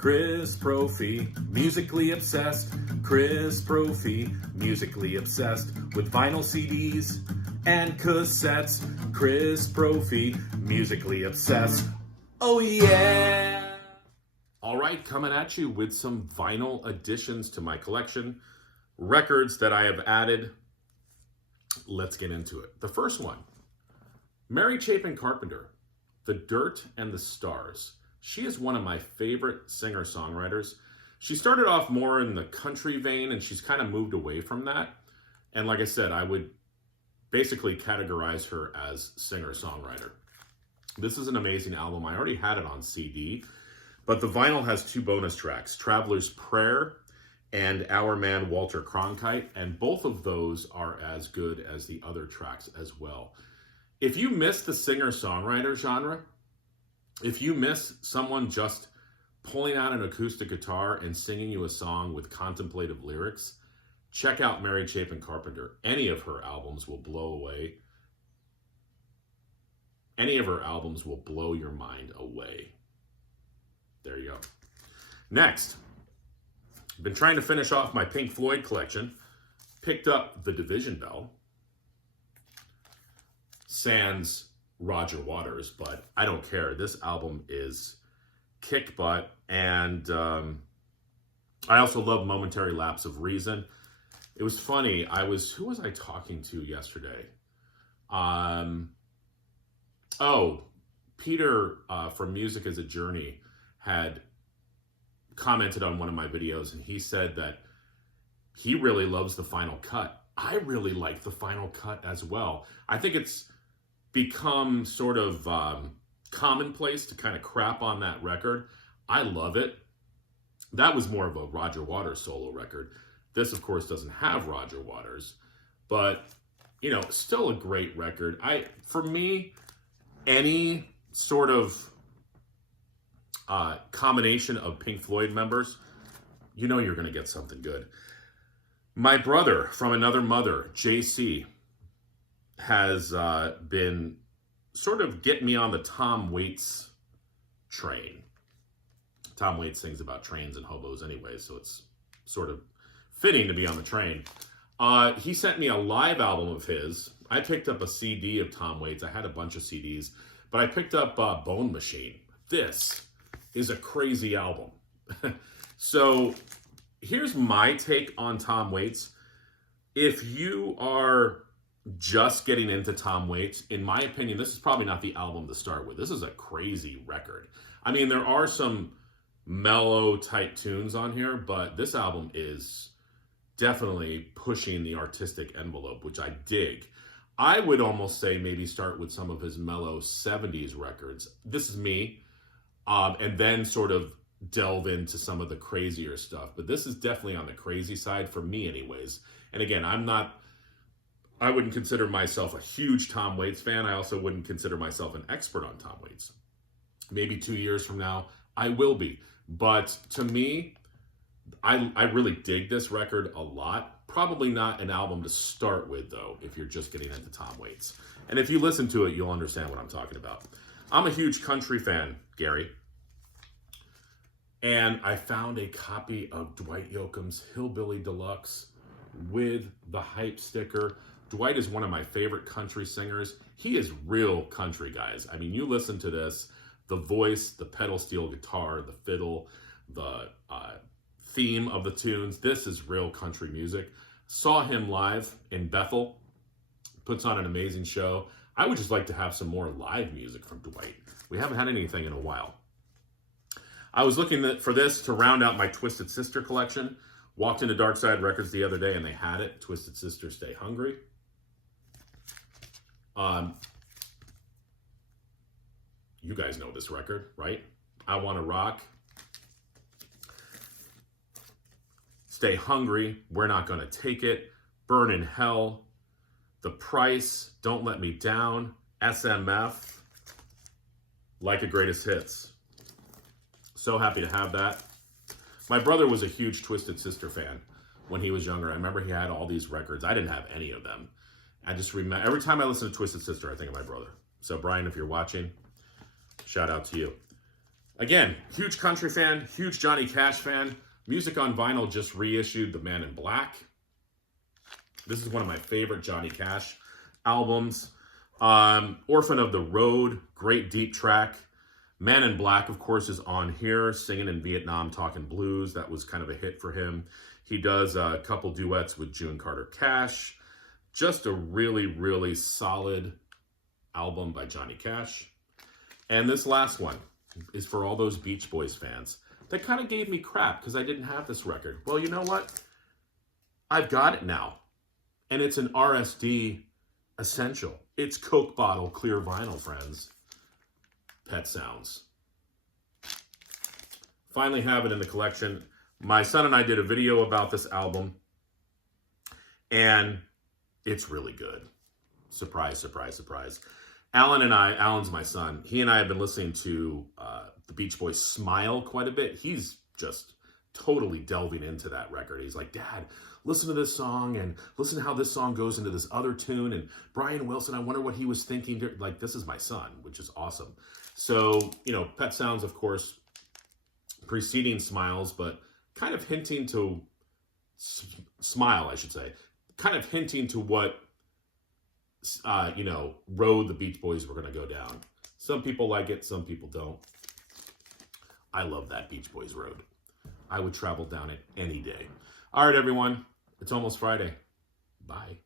Chris Prophy, musically obsessed. Chris Prophy, musically obsessed with vinyl CDs and cassettes. Chris Prophy, musically obsessed. Oh yeah! All right, coming at you with some vinyl additions to my collection. Records that I have added. Let's get into it. The first one, Mary Chapin Carpenter, The Dirt and the Stars. She is one of my favorite singer-songwriters. She started off more in the country vein, and she's kind of moved away from that. And like I said, I would basically categorize her as singer-songwriter. This is an amazing album. I already had it on CD, but the vinyl has two bonus tracks, Traveler's Prayer and Our Man Walter Cronkite, and both of those are as good as the other tracks as well. If you miss the singer-songwriter genre, if you miss someone just pulling out an acoustic guitar and singing you a song with contemplative lyrics, check out Mary Chapin Carpenter. Any of her albums will blow away. Any of her albums will blow your mind away. There you go. Next, I've been trying to finish off my Pink Floyd collection. Picked up The Division Bell. Sans Roger Waters, but I don't care. This album is kick butt, and I also love Momentary Lapse of Reason. It was funny. Who was I talking to yesterday? Peter from Music as a Journey had commented on one of my videos, and he said that he really loves the final cut. I really like the final cut as well. I think it's become sort of commonplace to kind of crap on that record. I love it. That was more of a Roger Waters solo record. This, of course, doesn't have Roger Waters, but, you know, still a great record. For me, any sort of combination of Pink Floyd members, you know you're going to get something good. My brother from another mother, JC, has been sort of getting me on the Tom Waits train. Tom Waits sings about trains and hobos anyway, so it's sort of fitting to be on the train. He sent me a live album of his. I picked up a CD of Tom Waits. I had a bunch of CDs, but I picked up Bone Machine. This is a crazy album. So here's my take on Tom Waits. If you are just getting into Tom Waits, in my opinion, this is probably not the album to start with. This is a crazy record. I mean, there are some mellow type tunes on here, but this album is definitely pushing the artistic envelope, which I dig. I would almost say maybe start with some of his mellow 70s records. This is me. And then sort of delve into some of the crazier stuff. But this is definitely on the crazy side for me anyways. And again, I wouldn't consider myself a huge Tom Waits fan. I also wouldn't consider myself an expert on Tom Waits. Maybe 2 years from now, I will be. But to me, I really dig this record a lot. Probably not an album to start with, though, if you're just getting into Tom Waits. And if you listen to it, you'll understand what I'm talking about. I'm a huge country fan, Gary. And I found a copy of Dwight Yoakam's Hillbilly Deluxe with the hype sticker. Dwight is one of my favorite country singers. He is real country, guys. I mean, you listen to this, the voice, the pedal steel guitar, the fiddle, the theme of the tunes. This is real country music. Saw him live in Bethel. Puts on an amazing show. I would just like to have some more live music from Dwight. We haven't had anything in a while. I was looking for this to round out my Twisted Sister collection. Walked into Dark Side Records the other day and they had it. Twisted Sister, Stay Hungry. You guys know this record, right? I Wanna Rock. Stay Hungry, We're Not Gonna Take It. Burn in Hell. The Price, Don't Let Me Down. SMF. Like a Greatest Hits. So happy to have that. My brother was a huge Twisted Sister fan when he was younger. I remember he had all these records. I didn't have any of them. I just remember, every time I listen to Twisted Sister, I think of my brother. So Brian, if you're watching, shout out to you. Again, huge country fan, huge Johnny Cash fan. Music on Vinyl just reissued The Man in Black. This is one of my favorite Johnny Cash albums. Orphan of the Road, great deep track. Man in Black, of course, is on here, singing in Vietnam, talking blues. That was kind of a hit for him. He does a couple duets with June Carter Cash. Just a really, really solid album by Johnny Cash. And this last one is for all those Beach Boys fans that kind of gave me crap because I didn't have this record. Well, you know what? I've got it now. And it's an RSD essential. It's Coke bottle clear vinyl, friends. Pet Sounds. Finally have it in the collection. My son and I did a video about this album, and it's really good. Surprise, surprise, surprise. Alan's my son. He and I have been listening to the Beach Boys' Smile quite a bit. He's just totally delving into that record. He's like, Dad, listen to this song and listen to how this song goes into this other tune. And Brian Wilson, I wonder what he was thinking. Like, this is my son, which is awesome. So, you know, Pet Sounds, of course, preceding Smiles, but kind of hinting to Smile, I should say, kind of hinting to what, you know, road the Beach Boys were going to go down. Some people like it, some people don't. I love that Beach Boys road. I would travel down it any day. All right, everyone. It's almost Friday. Bye.